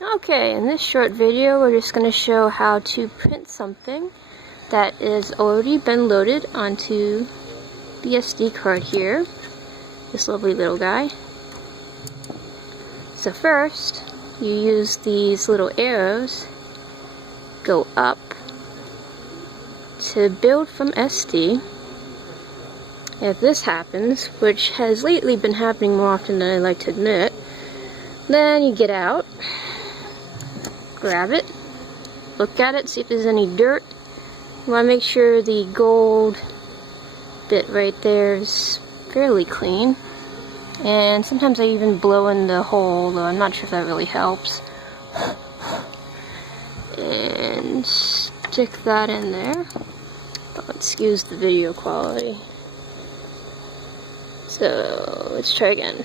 Okay, in this short video we're just going to show how to print something that has already been loaded onto the SD card here, this lovely little guy. So first, you use these little arrows, go up to build from SD. If this happens, which has lately been happening more often than I like to admit, then you get out, grab it, look at it, see if there's any dirt. You want to make sure the gold bit right there is fairly clean. And sometimes I even blow in the hole, though I'm not sure if that really helps. And stick that in there. Oh, excuse the video quality. So let's try again.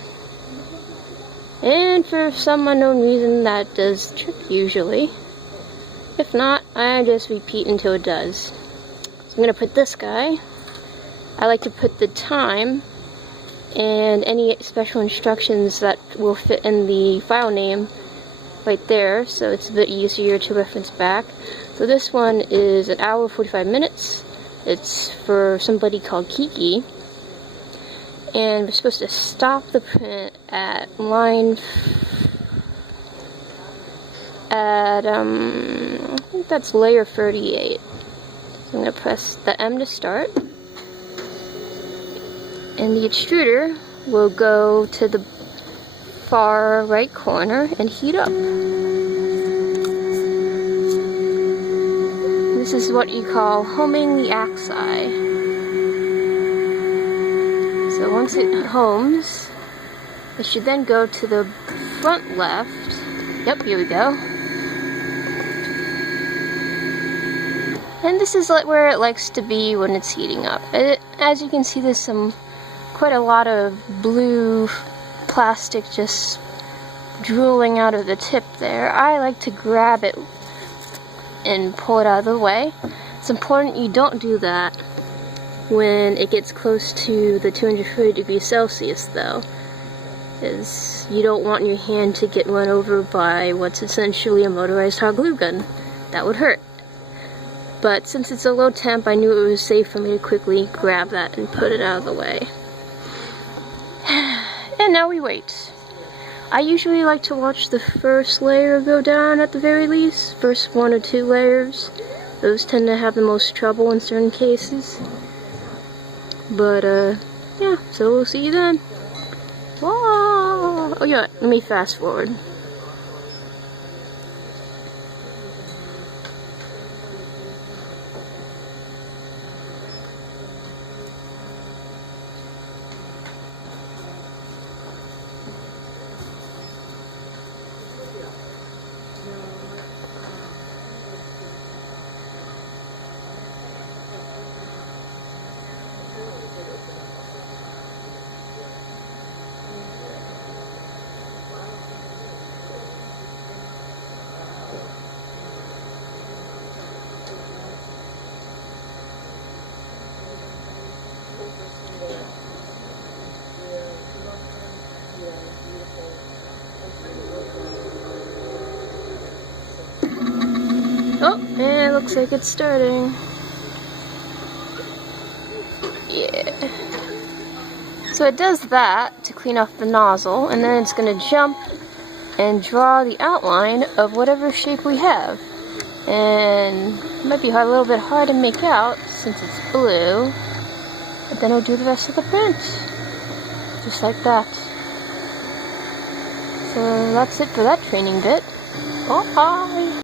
And for some unknown reason that does the trick usually. If not, I just repeat until it does. So I'm going to put this guy. I like to put the time and any special instructions that will fit in the file name right there, so it's a bit easier to reference back. So this one is 1 hour 45 minutes. It's for somebody called Kiki. And we're supposed to stop the print at line I think that's layer 38. So I'm going to press the M to start. And the extruder will go to the far right corner and heat up. This is what you call homing the axi. So once it homes, it should then go to the front left. Yep, here we go. And this is where it likes to be when it's heating up. As you can see, there's quite a lot of blue plastic just drooling out of the tip there. I like to grab it and pull it out of the way. It's important you don't do that when it gets close to the 240 degrees Celsius though, because you don't want your hand to get run over by what's essentially a motorized hot glue gun. That would hurt. But since it's a low temp, I knew it was safe for me to quickly grab that and put it out of the way. And now we wait. I usually like to watch the first layer go down at the very least. First 1 or 2 layers. Those tend to have the most trouble in certain cases. But, yeah, so we'll see you then. Whoa! Oh yeah, let me fast forward. Oh, and it looks like it's starting. Yeah. So it does that to clean off the nozzle, and then it's going to jump and draw the outline of whatever shape we have. And it might be a little bit hard to make out since it's blue, but then it'll do the rest of the print. Just like that. So that's it for that training bit. Bye!